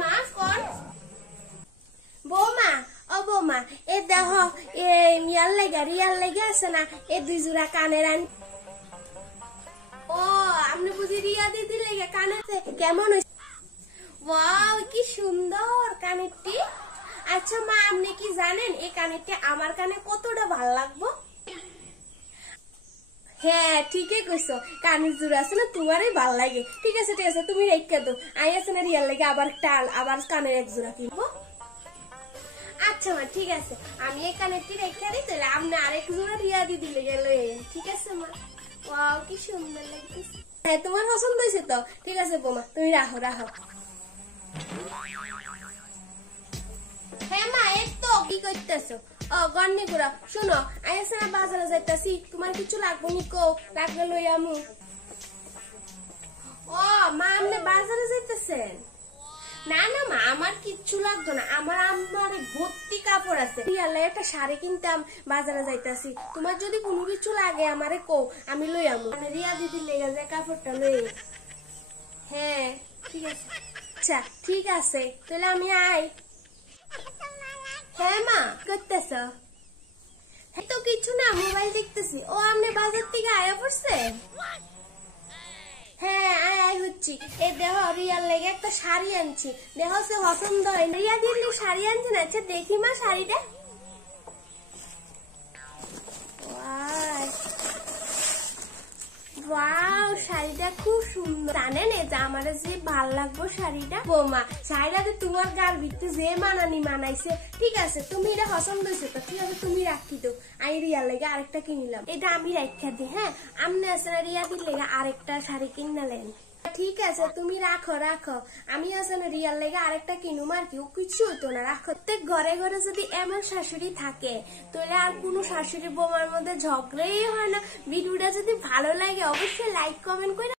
মা কোন বৌমা ও বৌমা এ দেখো রিয়াল লেগে আছে না এ দুই জোড়া কানের আন ও আপনি বুঝি রিয়া দিদি লেগে কানেতে কেমন হইছে ওয়াও কি সুন্দর কানেরটি আচ্ছা মা আপনি কি জানেন এই কানেরটি আমার কানে কতটা ভালো লাগবো হ্যাঁ ঠিকই কইছো কানের জোড়া আছে না তোমারই ভাল লাগে ঠিক আছে তুমি রেখে দাও আই আছে না রিয়াল লাগে আবার কানের এক জোড়া কিনবো আচ্ছা মা ঠিক আছে আমি এই কানেরটি রেখে দিই তাহলে আপনি আরেক জোড়া রিয়া দিদি লেগে লয়ে ঠিক আছে মা ওয়াও কি সুন্দর লাগতেছে হ্যাঁ তোমার পছন্দ হয়েছে তো ঠিক আছে বোমা তুমি রাখো হ্যাঁ মা এই তো কি করতেছো ও গন্নি গুড়া শুনো আইসা না বাজারে যাইতাছি তোমার কিছু লাগবে নি কো লাগবে লই আমু ও মা আপনি বাজারে যাইতেছেন না না মা আমার কিচ্ছু লাগতো না আমার ভর্তি কাপড় আছে রিয়ালে একটা শাড়ি কিনতাম বাজারে যাইতাছি তোমার যদি কোনো কিছু লাগে আমারে কো আমি লই আমু রিয়া দিদি লেগে যায় কাপড়টা লই হ্যাঁ ঠিক আছে আচ্ছা ঠিক আছে তাহলে আমি আই হ্যাঁ মা করতেছ তো কিছু না মোবাইল দেখতেছি ও আপনি বাজার থেকে আয়া পড়ছে হ্যাঁ আয় হচ্ছি এই দেহ রিয়ার লেগে একটা শাড়ি আনছি দেহ সে পছন্দ হয় রিয়া দিল্লি শাড়ি আনছে না আচ্ছা দেখি মা শাড়িটা ওয়াও শাড়িটা খুব সুন্দর জানেন এটা আমার যে ভাল লাগবো শাড়িটা বৌমা শাড়িটা তোমার গার ভিতরে যে মানাইছে ঠিক আছে তুমি এটা পছন্দ হয়েছে তো ঠিক আছে তুমি রাখি দাও আমি রিয়ার লেগে আরেকটা কিনলাম এটা আমি রাখা দিই হ্যাঁ আমনে আছে না রিয়া দির লেগে আরেকটা শাড়ি কিনলেন ঠিক আছে তুমি রাখো আমি আছে না রিয়ার লেগে আরেকটা কিনুম আর কি ও কিছু হইতো না রাখো প্রত্যেক ঘরে ঘরে যদি এমন শাশুড়ি থাকে তাহলে আর কোনো শাশুড়ি বৌমার মধ্যে ঝগড়াই হয় না ভিডিওটা যদি ভালো লাগে অবশ্যই লাইক কমেন্ট করে